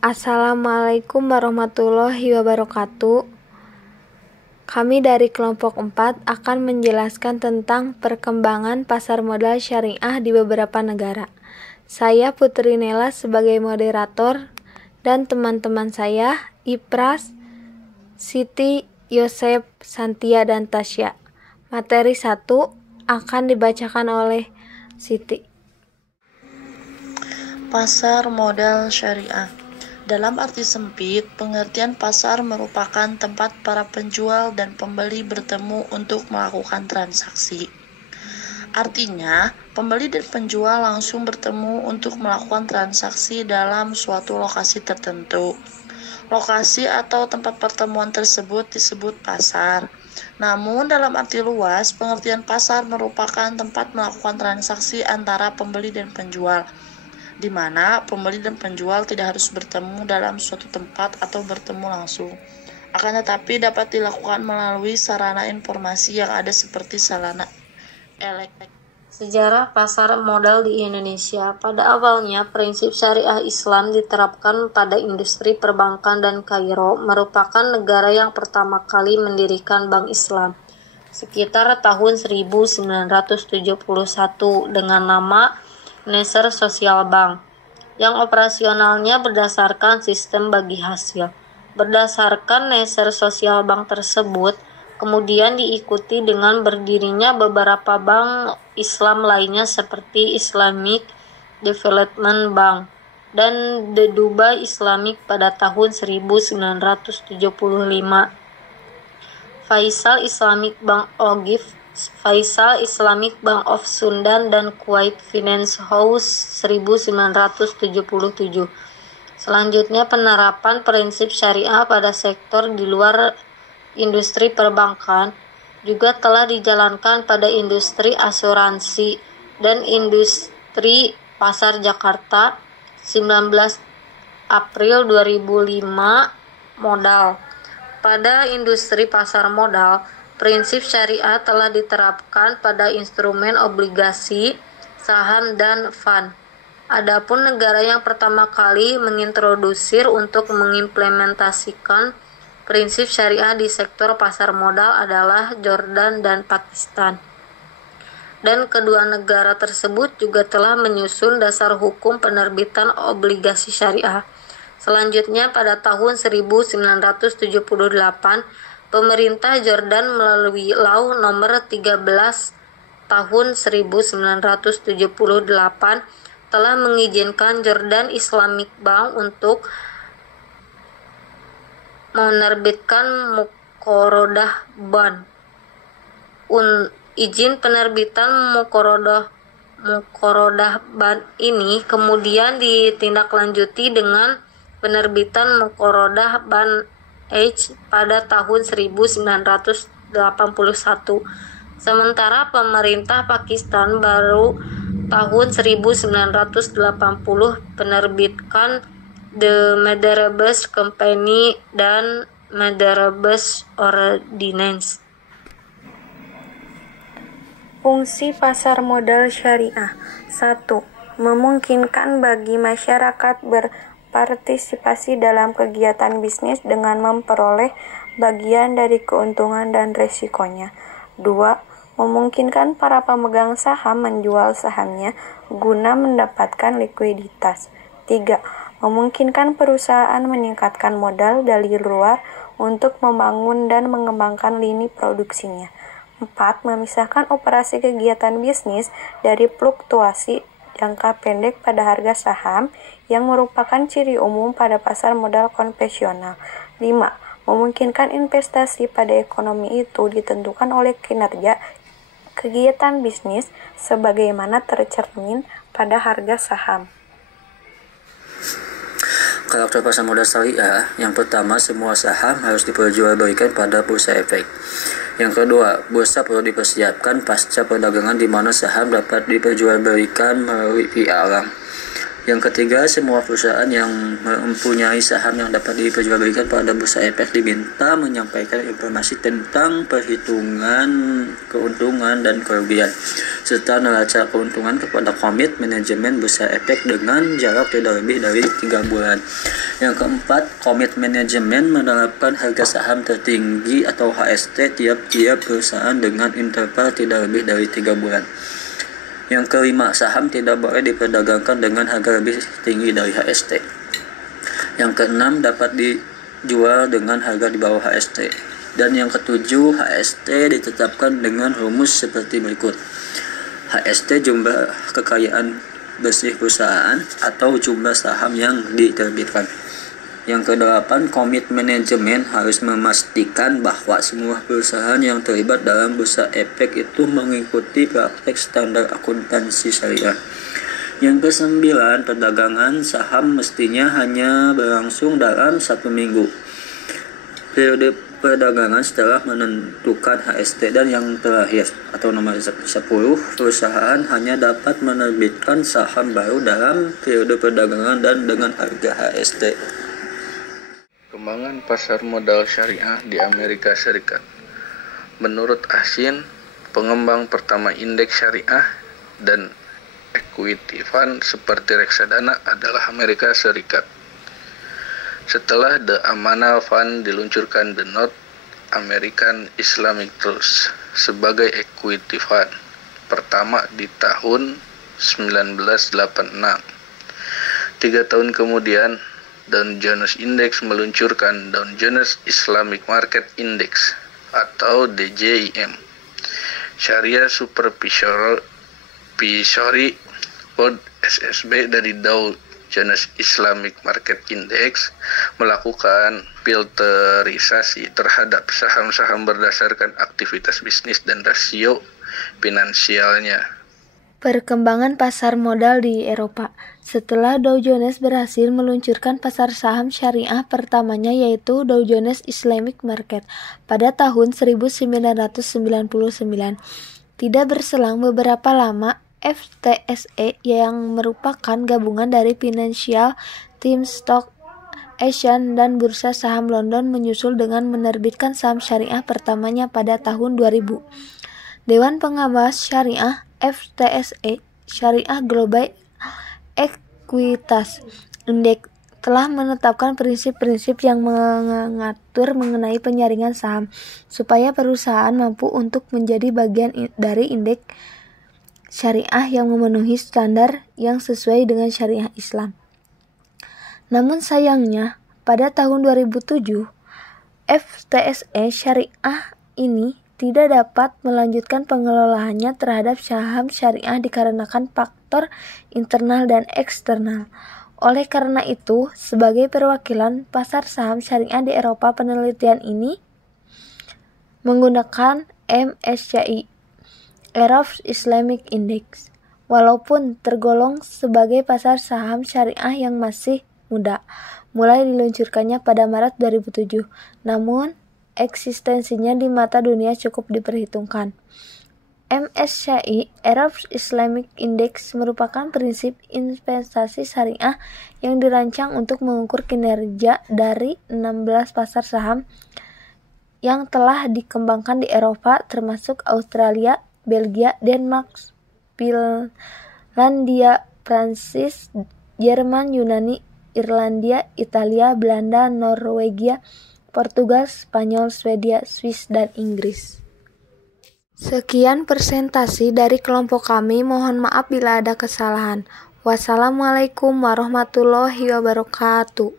Assalamualaikum warahmatullahi wabarakatuh. Kami dari kelompok 4 akan menjelaskan tentang perkembangan pasar modal syariah di beberapa negara. Saya Putri Nela sebagai moderator dan teman-teman saya Ipras, Siti, Yosep, Santia, dan Tasya. Materi 1 akan dibacakan oleh Siti. Pasar modal syariah. Dalam arti sempit, pengertian pasar merupakan tempat para penjual dan pembeli bertemu untuk melakukan transaksi. Artinya, pembeli dan penjual langsung bertemu untuk melakukan transaksi dalam suatu lokasi tertentu. Lokasi atau tempat pertemuan tersebut disebut pasar. Namun, dalam arti luas, pengertian pasar merupakan tempat melakukan transaksi antara pembeli dan penjual, di mana pembeli dan penjual tidak harus bertemu dalam suatu tempat atau bertemu langsung. Akan tetapi dapat dilakukan melalui sarana informasi yang ada seperti sarana elektronik. Sejarah pasar modal di Indonesia. Pada awalnya, prinsip syariah Islam diterapkan pada industri perbankan dan Kairo merupakan negara yang pertama kali mendirikan Bank Islam sekitar tahun 1971 dengan nama Nasr Social Bank, yang operasionalnya berdasarkan sistem bagi hasil. Berdasarkan Nasr Social Bank tersebut, kemudian diikuti dengan berdirinya beberapa bank Islam lainnya seperti Islamic Development Bank dan The Dubai Islamic pada tahun 1975. Faisal Islamic Bank Ogif, Faisal Islamic Bank of Sundan, dan Kuwait Finance House 1977. Selanjutnya, penerapan prinsip syariah pada sektor di luar industri perbankan juga telah dijalankan pada industri asuransi dan industri pasar Jakarta. 19 April 2005 modal. Pada industri pasar modal, prinsip syariah telah diterapkan pada instrumen obligasi, saham, dan fund. Adapun negara yang pertama kali mengintrodusir untuk mengimplementasikan prinsip syariah di sektor pasar modal adalah Jordan dan Pakistan. Dan kedua negara tersebut juga telah menyusun dasar hukum penerbitan obligasi syariah. Selanjutnya, pada tahun 1978, pemerintah Jordan melalui Law Nomor 13 tahun 1978 telah mengizinkan Jordan Islamic Bank untuk menerbitkan Muqorodah Bond. Izin penerbitan Muqorodah Bond ini kemudian ditindaklanjuti dengan penerbitan Muqorodah Bond H pada tahun 1981. Sementara pemerintah Pakistan baru tahun 1980 penerbitkan The Madarabas Company dan Madarabas Ordinance. Fungsi pasar modal syariah. 1. Memungkinkan bagi masyarakat berpartisipasi dalam kegiatan bisnis dengan memperoleh bagian dari keuntungan dan resikonya. 2. Memungkinkan para pemegang saham menjual sahamnya guna mendapatkan likuiditas. 3. Memungkinkan perusahaan meningkatkan modal dari luar untuk membangun dan mengembangkan lini produksinya. 4. Memisahkan operasi kegiatan bisnis dari fluktuasi jangka pendek pada harga saham yang merupakan ciri umum pada pasar modal konvensional. 5. Memungkinkan investasi pada ekonomi itu ditentukan oleh kinerja kegiatan bisnis sebagaimana tercermin pada harga saham. Karakter pasar modal syariah. Yang pertama, semua saham harus diperjualbelikan pada bursa efek. Yang kedua, bursa perlu dipersiapkan pasca perdagangan di mana saham dapat diperjualbelikan melalui pialang. Yang ketiga, semua perusahaan yang mempunyai saham yang dapat diperjualbelikan pada bursa efek diminta menyampaikan informasi tentang perhitungan keuntungan dan kerugian, serta neraca keuntungan kepada komite manajemen bursa efek dengan jarak tidak lebih dari 3 bulan. Yang keempat, komit manajemen menerapkan harga saham tertinggi atau HST tiap-tiap perusahaan dengan interval tidak lebih dari 3 bulan. Yang kelima, saham tidak boleh diperdagangkan dengan harga lebih tinggi dari HST. Yang keenam, dapat dijual dengan harga di bawah HST. Dan yang ketujuh, HST ditetapkan dengan rumus seperti berikut. HST jumlah kekayaan bersih perusahaan atau jumlah saham yang diterbitkan. Yang kedelapan, komit manajemen harus memastikan bahwa semua perusahaan yang terlibat dalam bursa efek itu mengikuti praktek standar akuntansi syariah. Yang kesembilan, perdagangan saham mestinya hanya berlangsung dalam 1 minggu. Periode perdagangan setelah menentukan HST. Dan yang terakhir atau nomor 10, perusahaan hanya dapat menerbitkan saham baru dalam periode perdagangan dan dengan harga HST. Pengembangan pasar modal syariah di Amerika Serikat. Menurut Asin, pengembang pertama indeks syariah dan equity fund seperti reksadana adalah Amerika Serikat. Setelah The Amanah Fund diluncurkan the North American Islamic Trust sebagai equity fund pertama di tahun 1986. 3 tahun kemudian, Dow Jones Index meluncurkan Dow Jones Islamic Market Index atau DJIM. Syariah Supervisory Board SSB dari Dow Jones Islamic Market Index melakukan filterisasi terhadap saham-saham berdasarkan aktivitas bisnis dan rasio finansialnya. Perkembangan pasar modal di Eropa. Setelah Dow Jones berhasil meluncurkan pasar saham syariah pertamanya yaitu Dow Jones Islamic Market pada tahun 1999. Tidak berselang beberapa lama, FTSE yang merupakan gabungan dari Financial Times Stock Exchange dan Bursa Saham London menyusul dengan menerbitkan saham syariah pertamanya pada tahun 2000. Dewan Pengawas Syariah FTSE Syariah Global Equitas Index telah menetapkan prinsip-prinsip yang mengatur mengenai penyaringan saham supaya perusahaan mampu untuk menjadi bagian dari indeks syariah yang memenuhi standar yang sesuai dengan syariah Islam. Namun sayangnya, pada tahun 2007, FTSE Syariah ini tidak dapat melanjutkan pengelolaannya terhadap saham syariah dikarenakan faktor internal dan eksternal. Oleh karena itu, sebagai perwakilan pasar saham syariah di Eropa, penelitian ini menggunakan MSCI Europe Islamic Index. Walaupun tergolong sebagai pasar saham syariah yang masih muda, mulai diluncurkannya pada Maret 2007, namun eksistensinya di mata dunia cukup diperhitungkan. MSCI Europe Islamic Index merupakan prinsip investasi syariah yang dirancang untuk mengukur kinerja dari 16 pasar saham yang telah dikembangkan di Eropa termasuk Australia, Belgia, Denmark, Finlandia, Prancis, Jerman, Yunani, Irlandia, Italia, Belanda, Norwegia, Portugal, Spanyol, Swedia, Swiss, dan Inggris. Sekian presentasi dari kelompok kami, mohon maaf bila ada kesalahan. Wassalamualaikum warahmatullahi wabarakatuh.